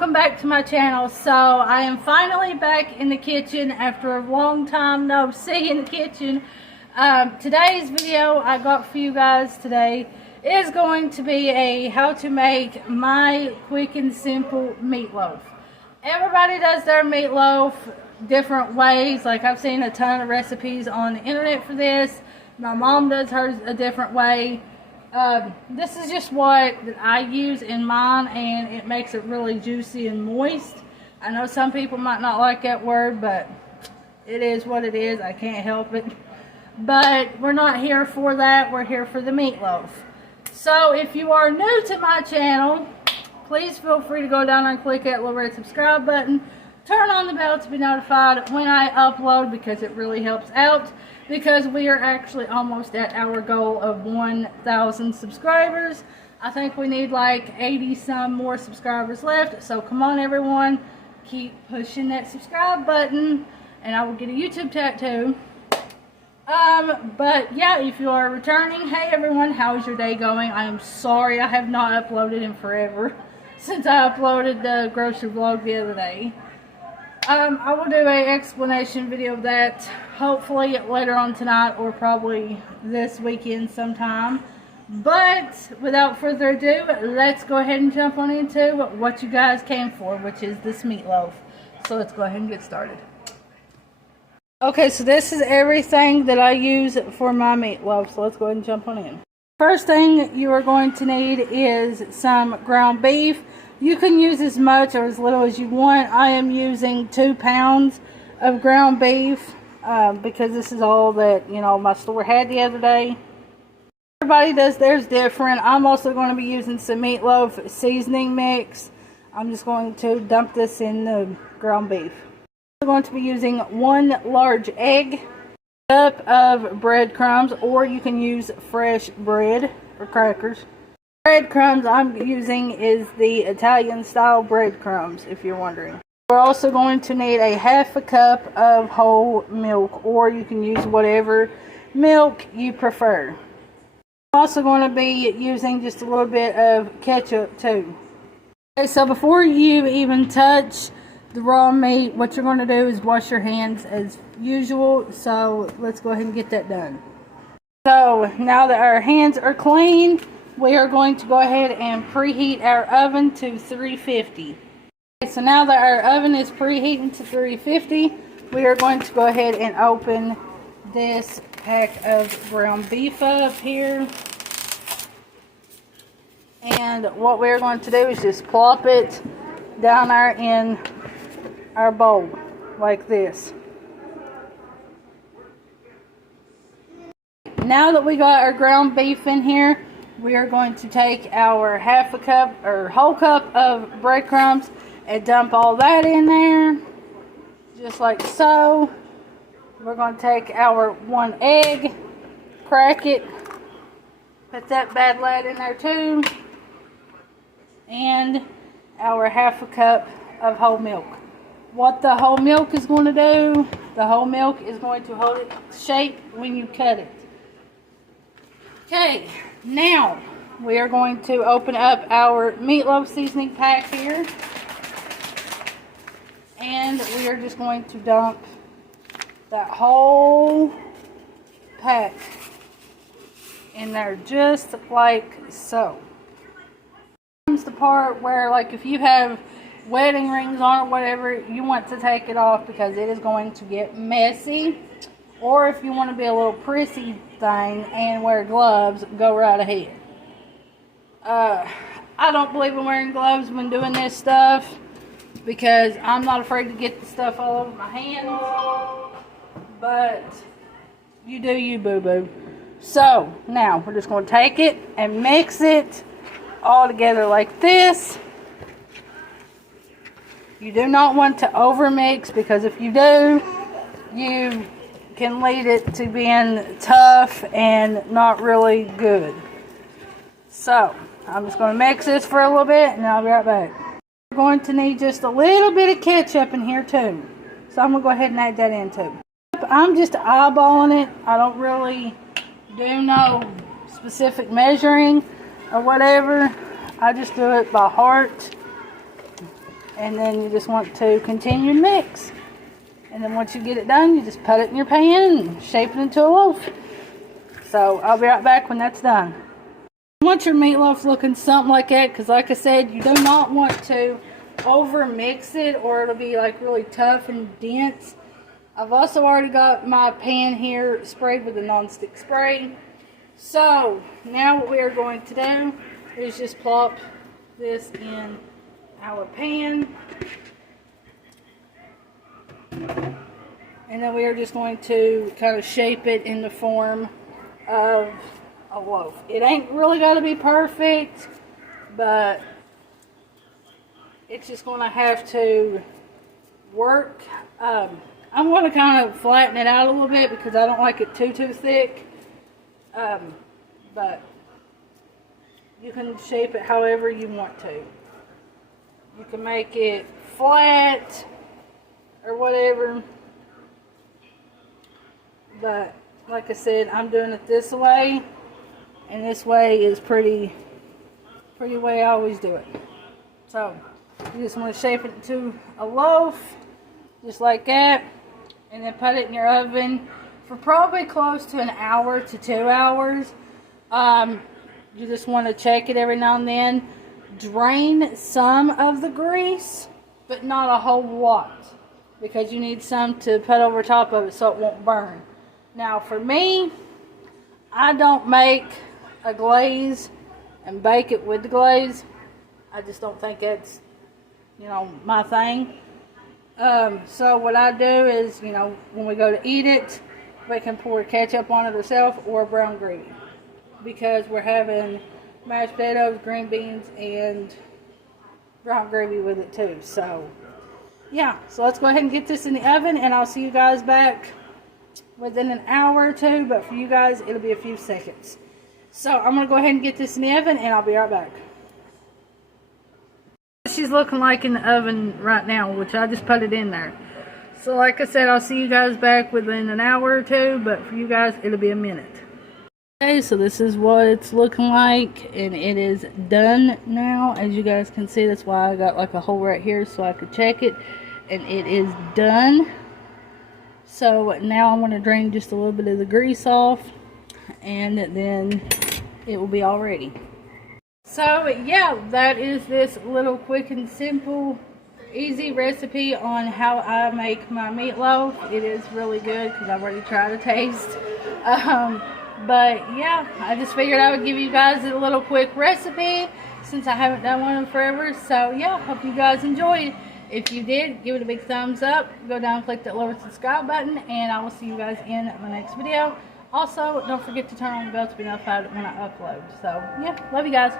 welcome back to my channel. So I am finally back in the kitchen after a long time no see in the kitchen. Today's video I got for you guys today is going to be a how to make my quick and simple meatloaf. Everybody does their meatloaf different ways. Like, I've seen a ton of recipes on the internet for this. My mom does hers a different way. This is just what I use in mine, and it makes it really juicy and moist. I know some people might not like that word, but it is what it is. I can't help it. But we're not here for that. We're here for the meatloaf. So if you are new to my channel, please feel free to go down and click that little red subscribe button. Turn on the bell to be notified when I upload, because it really helps out. Because we are actually almost at our goal of 1,000 subscribers. I think we need like 80 some more subscribers left. So come on everyone, keep pushing that subscribe button and I will get a YouTube tattoo. But yeah, if you are returning, hey everyone, how's your day going? I am sorry I have not uploaded in forever since I uploaded the grocery vlog the other day. I will do an explanation video of that hopefully later on tonight, or probably this weekend sometime. But without further ado, let's go ahead and jump on into what you guys came for, which is this meatloaf. So let's go ahead and get started. Okay, so this is everything that I use for my meatloaf. So let's go ahead and jump on in. First thing you are going to need is some ground beef. You can use as much or as little as you want. I am using 2 pounds of ground beef because this is all that, you know, my store had the other day. Everybody does theirs different. I'm also going to be using some meatloaf seasoning mix. I'm just going to dump this in the ground beef. I'm going to be using 1 large egg, a cup of breadcrumbs, or you can use fresh bread or crackers. Breadcrumbs I'm using is the Italian style breadcrumbs, if you're wondering. We're also going to need a half a cup of whole milk, or you can use whatever milk you prefer. I'm also going to be using just a little bit of ketchup too. Okay, so before you even touch the raw meat, what you're going to do is wash your hands as usual. So let's go ahead and get that done. So now that our hands are clean, we are going to go ahead and preheat our oven to 350. Okay, so now that our oven is preheating to 350, we are going to go ahead and open this pack of ground beef up here. And what we're going to do is just plop it down there in our bowl like this. Now that we got our ground beef in here, we are going to take our half a cup or whole cup of breadcrumbs and dump all that in there, just like so. We're going to take our 1 egg, crack it, put that bad lad in there too, and our half a cup of whole milk. What the whole milk is going to do, the whole milk is going to hold its shape when you cut it. Okay, now we are going to open up our meatloaf seasoning pack here. And we are just going to dump that whole pack in there just like so. Comes the part where, like, if you have wedding rings on or whatever, you want to take it off because it is going to get messy. Or if you want to be a little prissy thing and wear gloves, go right ahead. I don't believe in wearing gloves when doing this stuff because I'm not afraid to get the stuff all over my hands. But you do you, boo-boo. So now we're just going to take it and mix it all together like this. You do not want to overmix, because if you do, you can lead it to being tough and not really good. So I'm just going to mix this for a little bit and I'll be right back. We're going to need just a little bit of ketchup in here too. So I'm going to go ahead and add that in too. I'm just eyeballing it. I don't really do no specific measuring or whatever. I just do it by heart. And then you just want to continue to mix. And then once you get it done, you just put it in your pan and shape it into a loaf. So I'll be right back when that's done. You want your meatloaf looking something like that, because like I said, you do not want to over mix it or it'll be like really tough and dense. I've also already got my pan here sprayed with a non-stick spray. So now what we are going to do is just plop this in our pan. And then we are just going to kind of shape it in the form of a loaf. It ain't really got to be perfect, but it's just going to have to work. I'm going to kind of flatten it out a little bit because I don't like it too thick. But you can shape it however you want to. You can make it flat or whatever. But like I said, I'm doing it this way. And this way is pretty way I always do it. So you just want to shape it into a loaf. Just like that. And then put it in your oven for probably close to an hour to 2 hours. You just want to check it every now and then. Drain some of the grease, but not a whole lot, because you need some to put over top of it so it won't burn. Now for me, I don't make a glaze and bake it with the glaze. I just don't think that's, my thing. So what I do is, when we go to eat it, we can pour ketchup on it ourselves or brown gravy, because we're having mashed potatoes, green beans, and brown gravy with it too. So yeah, so let's go ahead and get this in the oven, and I'll see you guys back within an hour or two, but for you guys it'll be a few seconds. So I'm gonna go ahead and get this in the oven, and I'll be right back. She's looking like in the oven right now, which I just put it in there. So like I said, I'll see you guys back within an hour or two, but for you guys it'll be a minute. Okay, so this is what it's looking like, and it is done now. As you guys can see, that's why I got like a hole right here so I could check it, and it is done. So now I'm going to drain just a little bit of the grease off, and then it will be all ready. So yeah, that is this little quick and simple easy recipe on how I make my meatloaf. It is really good because I've already tried a taste. But yeah, I just figured I would give you guys a little quick recipe since I haven't done one in forever. So yeah, hope you guys enjoyed. If you did, give it a big thumbs up. Go down and click that lower subscribe button, and I will see you guys in my next video. Also, don't forget to turn on the bell to be notified when I upload. So yeah, love you guys.